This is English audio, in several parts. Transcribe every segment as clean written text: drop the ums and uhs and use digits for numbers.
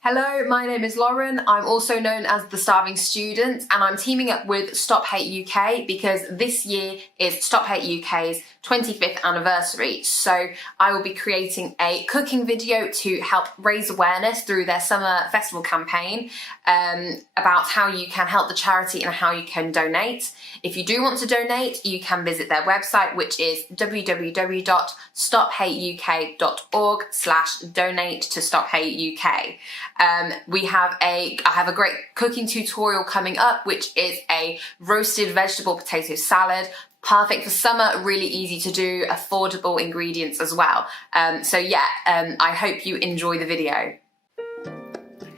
Hello, my name is Lauren. I'm also known as the Starving Student, and I'm teaming up with Stop Hate UK because this year is Stop Hate UK's 25th anniversary. So I will be creating a cooking video to help raise awareness through their summer festival campaign about how you can help the charity and how you can donate. If you do want to donate, you can visit their website, which is www.stophateuk.org/donate to Stop Hate UK. I have a great cooking tutorial coming up, which is a roasted vegetable potato salad. Perfect for summer, really easy to do, affordable ingredients as well. I hope you enjoy the video.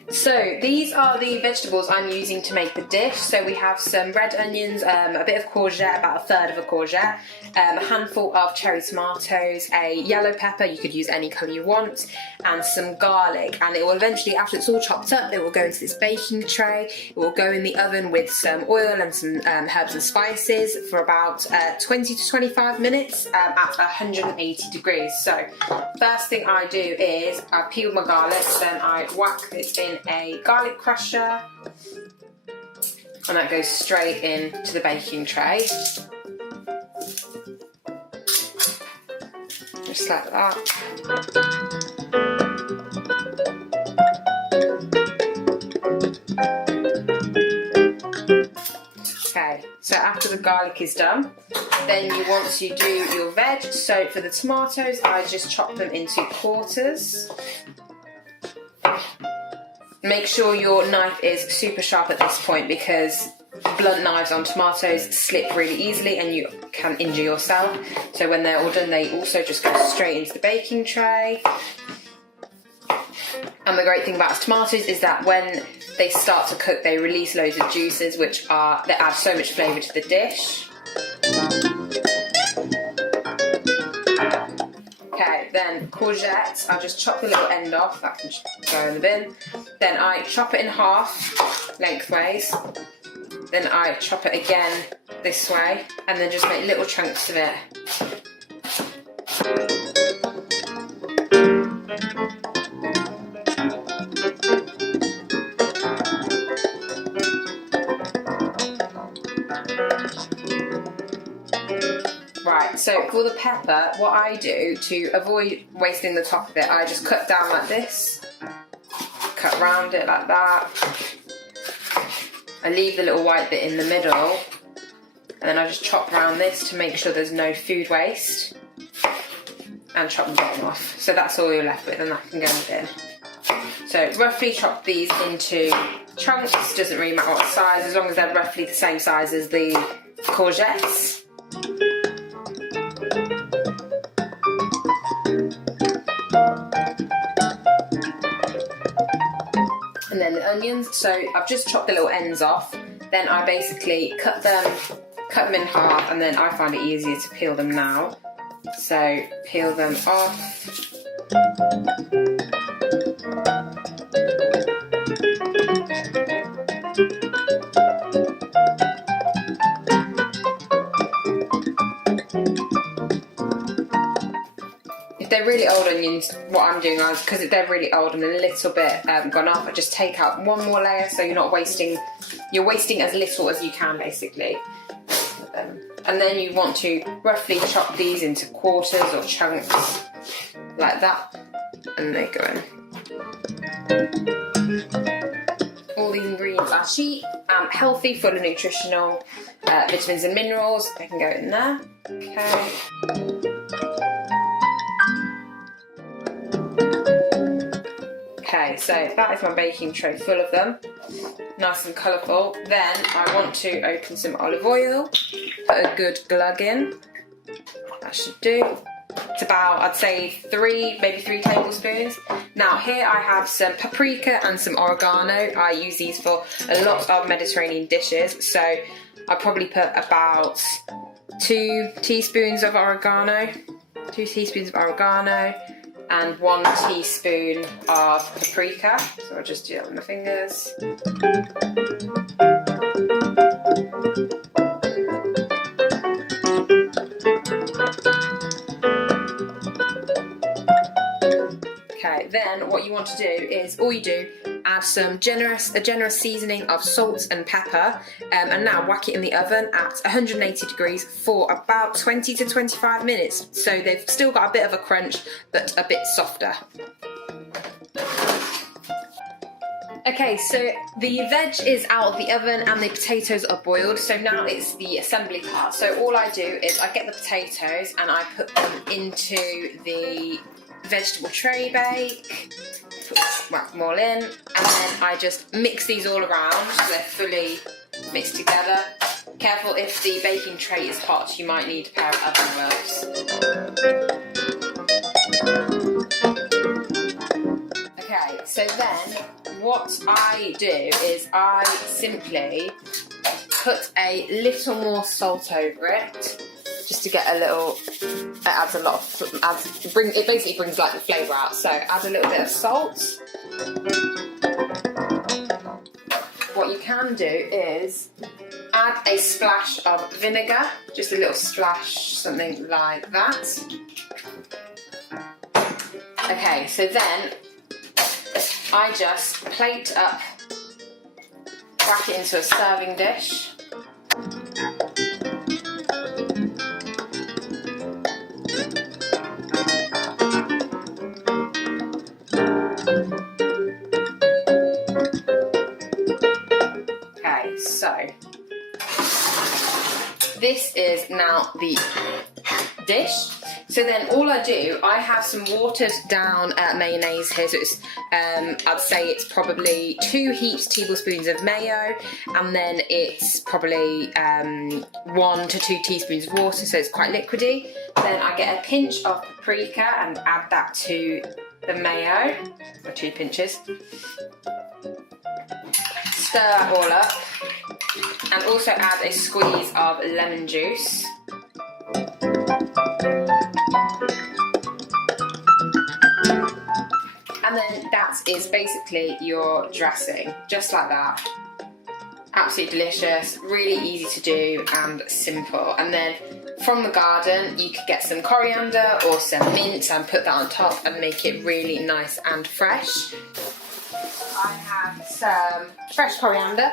So these are the vegetables I'm using to make the dish. So we have some red onions, a bit of courgette, about a third of a courgette, a handful of cherry tomatoes, a yellow pepper, you could use any colour you want, and some garlic. And it will eventually, after it's all chopped up, it will go into this baking tray. It will go in the oven with some oil and some herbs and spices for about 20 to 25 minutes at 180 degrees. So first thing I do is I peel my garlic, then I whack it in a garlic crusher, and that goes straight into the baking tray, just like that. Okay, so after the garlic is done, then you want to do your veg. So for the tomatoes, I just chop them into quarters. Make sure your knife is super sharp at this point because blunt knives on tomatoes slip really easily and you can injure yourself. So when they're all done, they also just go straight into the baking tray. And the great thing about tomatoes is that when they start to cook, they release loads of juices that add so much flavour to the dish. Okay, then courgette, I'll just chop the little end off, that can go in the bin. Then I chop it in half, lengthways. Then I chop it again this way, and then just make little chunks of it. Right, so for the pepper, what I do to avoid wasting the top of it, I just cut down like this, cut round it like that. I leave the little white bit in the middle, and then I just chop around this to make sure there's no food waste, and chop the bottom off. So that's all you're left with, and that can go in the bin. So roughly chop these into chunks, doesn't really matter what size, as long as they're roughly the same size as the courgettes. And then the onions, so I've just chopped the little ends off, then I basically cut them in half, and then I find it easier to peel them now. So peel them off. If they're really old onions, what I'm doing is, because they're really old and a little bit gone off, I just take out one more layer, so you're not wasting, you're wasting as little as you can basically. And then you want to roughly chop these into quarters or chunks, like that, and they go in. All these ingredients are cheap, healthy, full of nutritional vitamins and minerals. They can go in there. Okay. Okay, so that is my baking tray full of them, nice and colourful. Then I want to open some olive oil, put a good glug in, that should do. It's about, I'd say maybe three tablespoons. Now here I have some paprika and some oregano. I use these for a lot of Mediterranean dishes, so I probably put about 2 teaspoons of oregano, and 1 teaspoon of paprika. So I'll just do that with my fingers. Okay, then what you want to do is, all you do add a generous seasoning of salt and pepper, and now whack it in the oven at 180 degrees for about 20 to 25 minutes. So they've still got a bit of a crunch, but a bit softer. Okay, so the veg is out of the oven and the potatoes are boiled, so now it's the assembly part. So all I do is I get the potatoes and I put them into the vegetable tray bake, whack them all in, and then I just mix these all around so they're fully mixed together. Careful, if the baking tray is hot, you might need a pair of oven gloves. Okay, so then what I do is I simply put a little more salt over it, just to get a little, it adds a lot of, it basically brings like the flavour out. So add a little bit of salt. What you can do is add a splash of vinegar, just a little splash, something like that. Okay, so then I just plate up, whack it into a serving dish. Okay, so this is now the dish. So then all I do, I have some watered down mayonnaise here, so it's, I'd say it's probably 2 heaped tablespoons of mayo, and then it's probably 1 to 2 teaspoons of water, so it's quite liquidy. Then I get a pinch of paprika and add that to the mayo, or 2 pinches. Stir all up, and also add a squeeze of lemon juice. And then that is basically your dressing, just like that. Absolutely delicious, really easy to do and simple. And then from the garden, you could get some coriander or some mint and put that on top and make it really nice and fresh. I have some fresh coriander,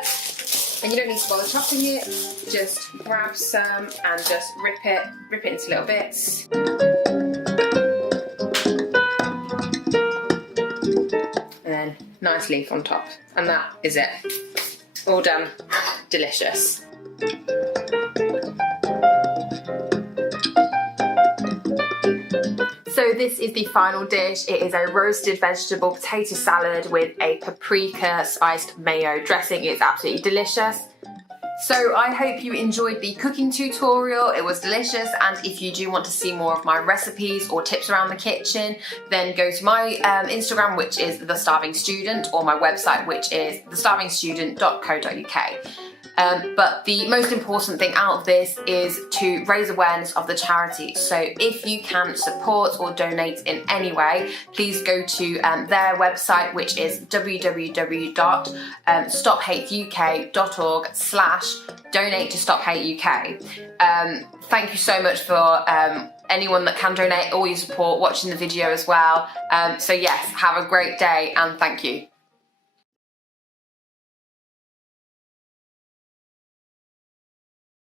and you don't need to bother chopping it, just grab some and just rip it into little bits. And then nice leaf on top, and that is it. All done. Delicious. So this is the final dish. It is a roasted vegetable potato salad with a paprika spiced mayo dressing. It's absolutely delicious. So I hope you enjoyed the cooking tutorial. It was delicious, and if you do want to see more of my recipes or tips around the kitchen, then go to my Instagram, which is The Starving Student, or my website, which is thestarvingstudent.co.uk. But the most important thing out of this is to raise awareness of the charity. So if you can support or donate in any way, please go to their website, which is www.stophateuk.org/donate to Stop Hate UK. Thank you so much for anyone that can donate, all your support, watching the video as well. So yes, have a great day and thank you.